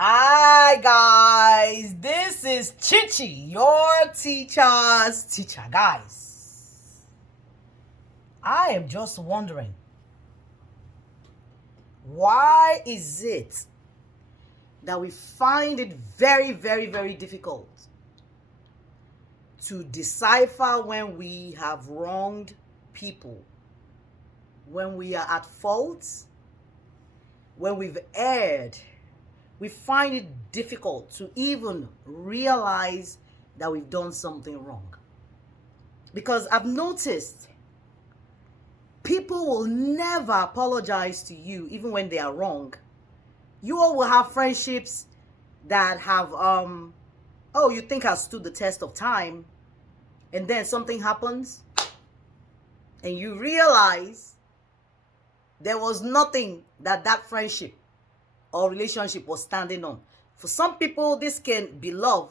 Hi guys, this is Chichi, your teacher's teacher. Guys, I am just wondering, why is it that we find it very, very, very difficult to decipher when we have wronged people, when we are at fault, when we've erred? We find it difficult to even realize that we've done something wrong. Because I've noticed people will never apologize to you even when they are wrong. You all will have friendships that have you think has stood the test of time, and then something happens and you realize there was nothing that friendship or relationship was standing on. For some people, this can be love.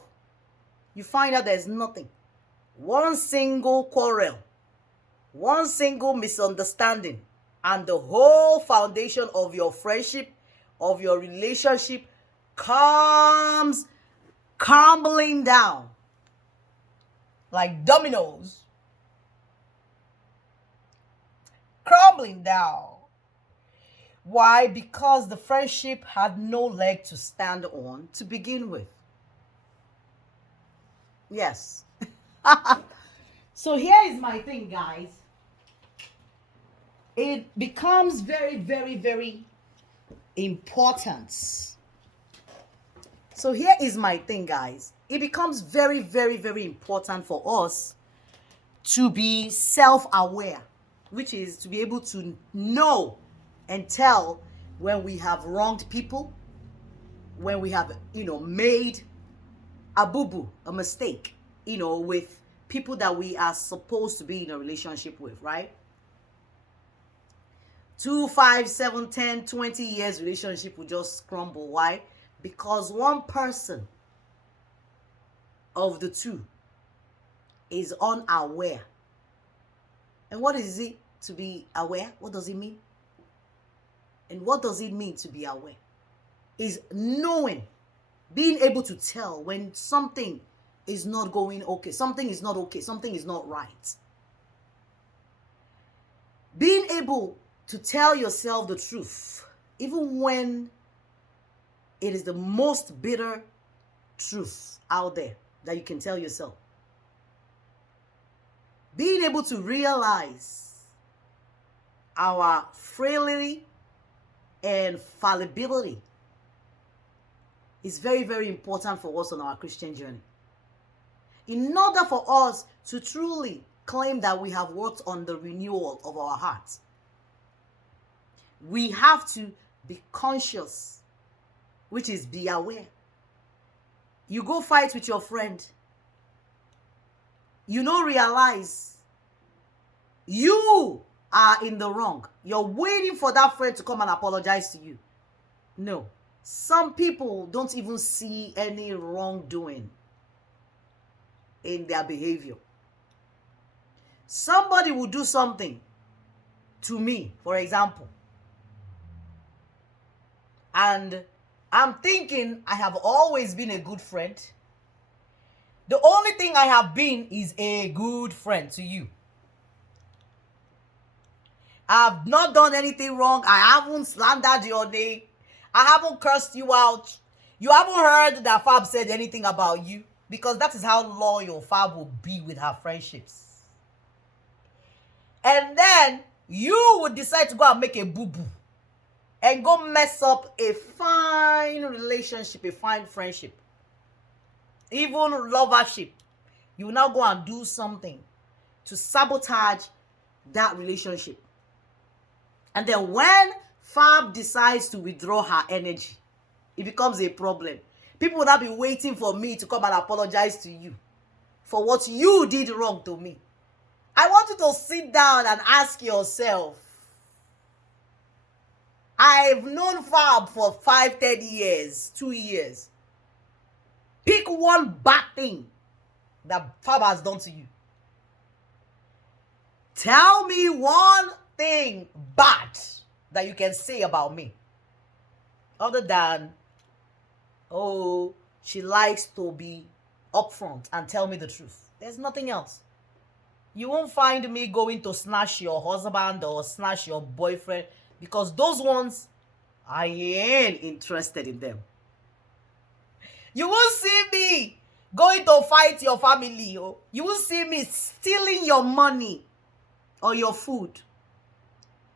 You find out there's nothing. One single quarrel, one single misunderstanding, and the whole foundation of your friendship, of your relationship, comes crumbling down like dominoes. Crumbling down. Why? Because the friendship had no leg to stand on to begin with. Yes. So here is my thing, guys. It becomes very, very, very important. So here is my thing, guys. It becomes very, very, very important for us to be self-aware, which is to be able to know and tell when we have wronged people, when we have, made a boo-boo, a mistake, with people that we are supposed to be in a relationship with, right? 2, 5, 7, 10, 20 years relationship will just crumble. Why? Because one person of the two is unaware. And what is it to be aware? What does it mean? And what does it mean to be aware? Is knowing, being able to tell when something is not going okay, something is not okay, something is not right. Being able to tell yourself the truth, even when it is the most bitter truth out there that you can tell yourself. Being able to realize our frailty and fallibility is very, very important for us on our Christian journey. In order for us to truly claim that we have worked on the renewal of our hearts, we have to be conscious, which is be aware. You go fight with your friend, you don't realize you are in the wrong. You're waiting for that friend to come and apologize to you. No. Some people don't even see any wrongdoing in their behavior. Somebody will do something to me, for example, and I'm thinking I have always been a good friend. The only thing I have been is a good friend to you. I've not done anything wrong. I haven't slandered your name. I haven't cursed you out. You haven't heard that Fab said anything about you, because that is how loyal Fab will be with her friendships. And then you would decide to go and make a boo-boo and go mess up a fine relationship, a fine friendship, even lovership. You will now go and do something to sabotage that relationship. And then when Fab decides to withdraw her energy, it becomes a problem. People will not be waiting for me to come and apologize to you for what you did wrong to me. I want you to sit down and ask yourself, I've known Fab for 5, 10 years, 2 years. Pick one bad thing that Fab has done to you. Tell me one thing bad that you can say about me, other than Oh, she likes to be upfront and tell me the truth. There's nothing else. You won't find me going to snatch your husband or snatch your boyfriend, because those ones, I ain't interested in them. You won't see me going to fight your family. Oh. You won't see me stealing your money or your food.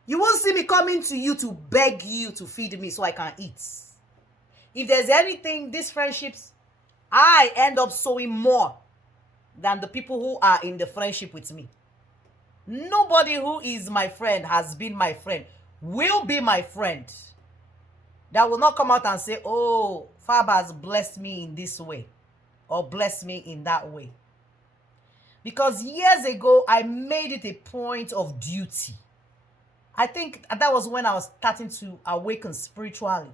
You won't see me coming to you to beg you to feed me so I can eat. If there's anything, these friendships, I end up sowing more than the people who are in the friendship with me. Nobody who is my friend, has been my friend, will be my friend, that will not come out and say, oh, Fab has blessed me in this way or blessed me in that way. Because years ago, I made it a point of duty. I think that was when I was starting to awaken spiritually.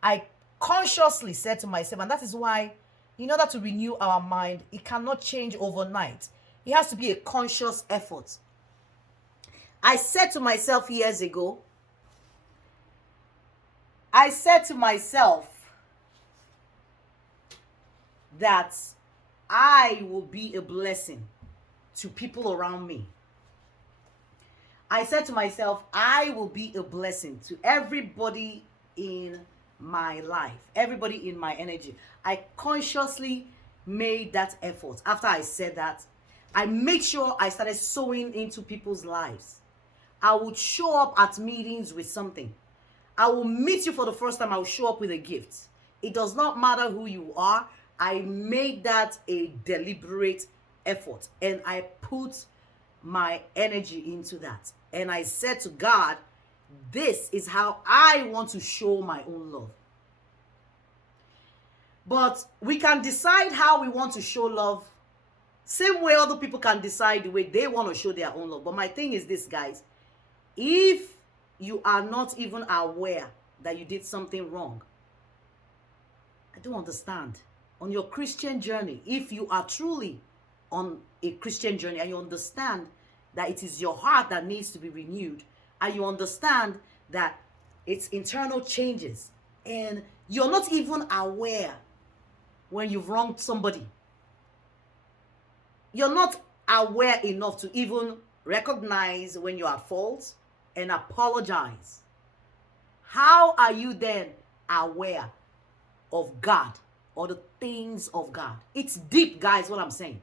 I consciously said to myself, and that is why, in order to renew our mind, it cannot change overnight. It has to be a conscious effort. I said to myself years ago, that I will be a blessing to people around me. I said to myself, I will be a blessing to everybody in my life, everybody in my energy. I consciously made that effort. After I said that, I made sure I started sowing into people's lives. I would show up at meetings with something. I will meet you for the first time. I will show up with a gift. It does not matter who you are. I made that a deliberate effort, and I put my energy into that. And I said to God, this is how I want to show my own love. But we can decide how we want to show love. Same way other people can decide the way they want to show their own love. But my thing is this, guys. If you are not even aware that you did something wrong, I don't understand. On your Christian journey, if you are truly on a Christian journey and you understand that it is your heart that needs to be renewed, and you understand that it's internal changes, and you're not even aware when you've wronged somebody, you're not aware enough to even recognize when you're at fault and apologize, how are you then aware of God or the things of God? It's deep, guys, what I'm saying.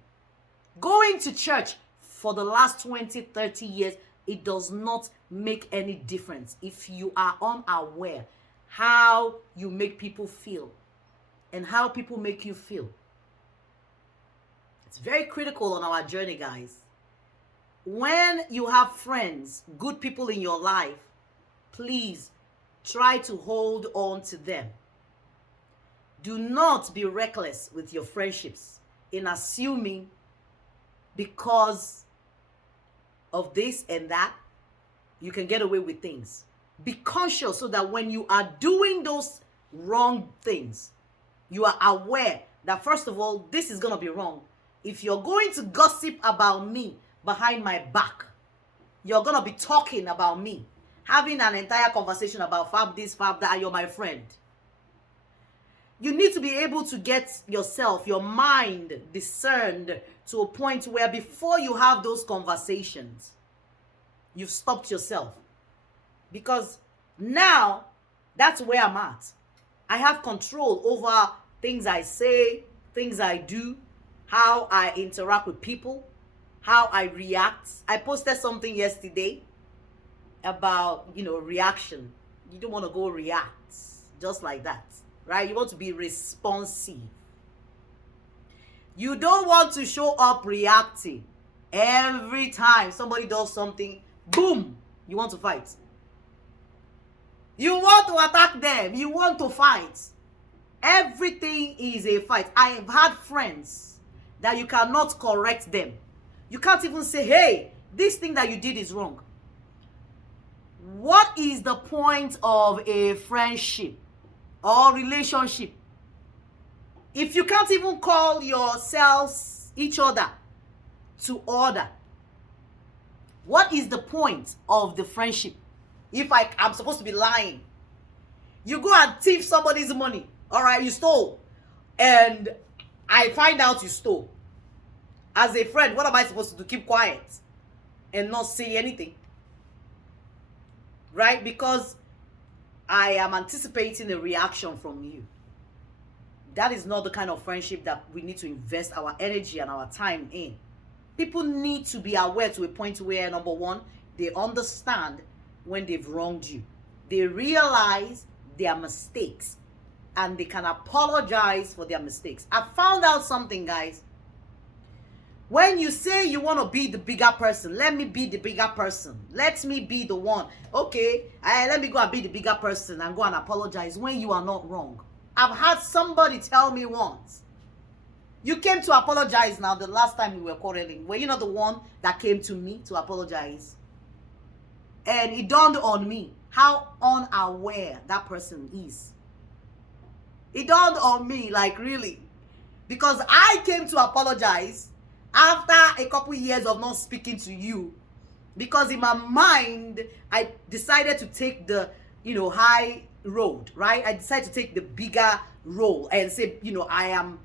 Going to church for the last 20, 30 years, it does not make any difference if you are unaware how you make people feel and how people make you feel. It's very critical on our journey, guys. When you have friends, good people in your life, please try to hold on to them. Do not be reckless with your friendships in assuming because of this and that, you can get away with things. Be conscious so that when you are doing those wrong things, you are aware that, first of all, this is going to be wrong. If you're going to gossip about me behind my back, you're going to be talking about me, having an entire conversation about Fab this, Fab that, and you're my friend. You need to be able to get yourself, your mind discerned to a point where before you have those conversations, you've stopped yourself. Because now, that's where I'm at. I have control over things I say, things I do, how I interact with people, how I react. I posted something yesterday about, reaction. You don't want to go react just like that, right? You want to be responsive. You don't want to show up reacting. Every time somebody does something, boom, you want to fight. You want to attack them. You want to fight. Everything is a fight. I have had friends that you cannot correct them. You can't even say, hey, this thing that you did is wrong. What is the point of a friendship or relationship if you can't even call yourselves, each other, to order? What is the point of the friendship if I'm supposed to be lying? You go and thief somebody's money. All right, you stole. And I find out you stole. As a friend, what am I supposed to do? Keep quiet and not say anything? Right? Because I am anticipating a reaction from you. That is not the kind of friendship that we need to invest our energy and our time in. People need to be aware to a point where, number one, they understand when they've wronged you. They realize their mistakes and they can apologize for their mistakes. I found out something, guys. When you say you want to be the bigger person, let me be the bigger person. Let me be the one. Okay, let me go and be the bigger person and go and apologize when you are not wrong. I've had somebody tell me once, you came to apologize now the last time we were quarreling. Were you not the one that came to me to apologize? And it dawned on me how unaware that person is. It dawned on me, like, really. Because I came to apologize after a couple years of not speaking to you. Because in my mind, I decided to take the, high road, right? I decided to take the bigger role and say, I am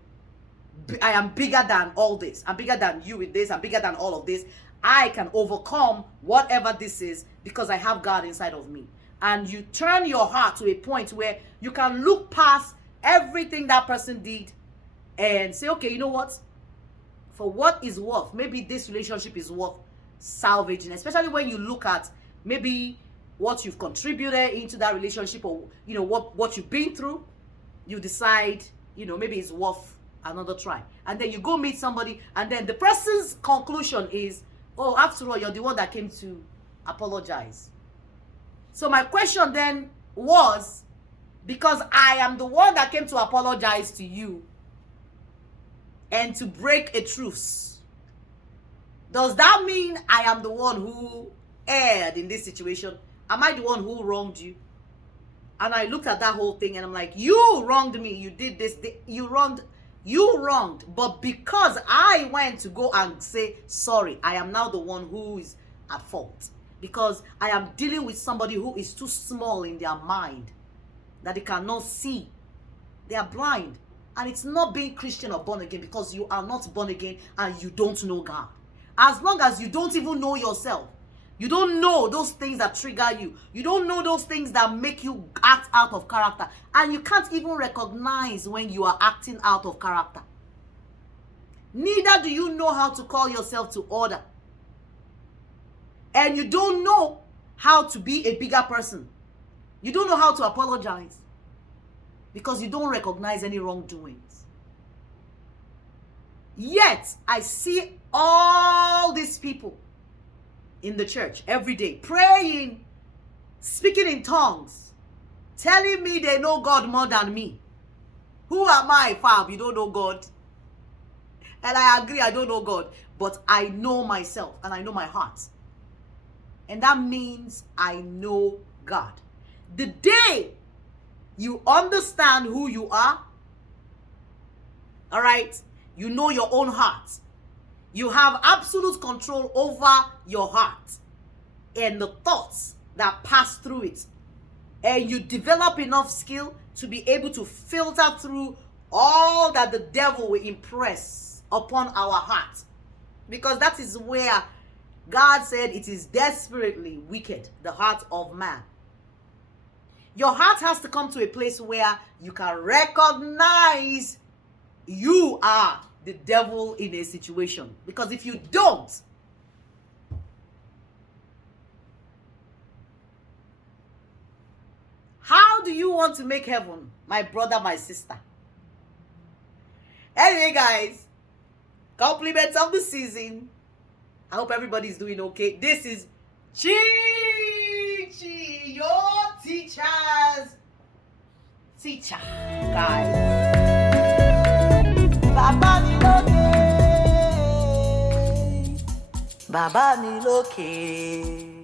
bigger than all this. I'm bigger than you with this. I'm bigger than all of this. I can overcome whatever this is because I have God inside of me. And you turn your heart to a point where you can look past everything that person did and say, okay, you know what? For what is worth, maybe this relationship is worth salvaging, especially when you look at maybe what you've contributed into that relationship, or what you've been through. You decide, maybe it's worth another try. And then you go meet somebody, and then the person's conclusion is, oh, after all, you're the one that came to apologize. So my question then was, because I am the one that came to apologize to you and to break a truce, does that mean I am the one who erred in this situation? Am I the one who wronged you? And I looked at that whole thing and I'm like, you wronged me. You did this. You wronged. But because I went to go and say sorry, I am now the one who is at fault. Because I am dealing with somebody who is too small in their mind, that they cannot see. They are blind. And it's not being Christian or born again, because you are not born again and you don't know God. As long as you don't even know yourself, you don't know those things that trigger you, you don't know those things that make you act out of character, and you can't even recognize when you are acting out of character. Neither do you know how to call yourself to order. And you don't know how to be a bigger person. You don't know how to apologize because you don't recognize any wrongdoings. Yet, I see all these people in the church every day praying, speaking in tongues, telling me they know God more than me. Who am I, Fab? You don't know God. And I agree, I don't know God. But I know myself and I know my heart. And that means I know God. The day you understand who you are, all right, you know your own heart. You have absolute control over your heart and the thoughts that pass through it. And you develop enough skill to be able to filter through all that the devil will impress upon our heart. Because that is where God said it is desperately wicked, the heart of man. Your heart has to come to a place where you can recognize you are the devil in a situation. Because if you don't, how do you want to make heaven, my brother, my sister? Anyway, guys, compliments of the season. I hope everybody's doing okay. This is Chi, your teacher's teacher, guys. Baba ni loke, Baba ni loke.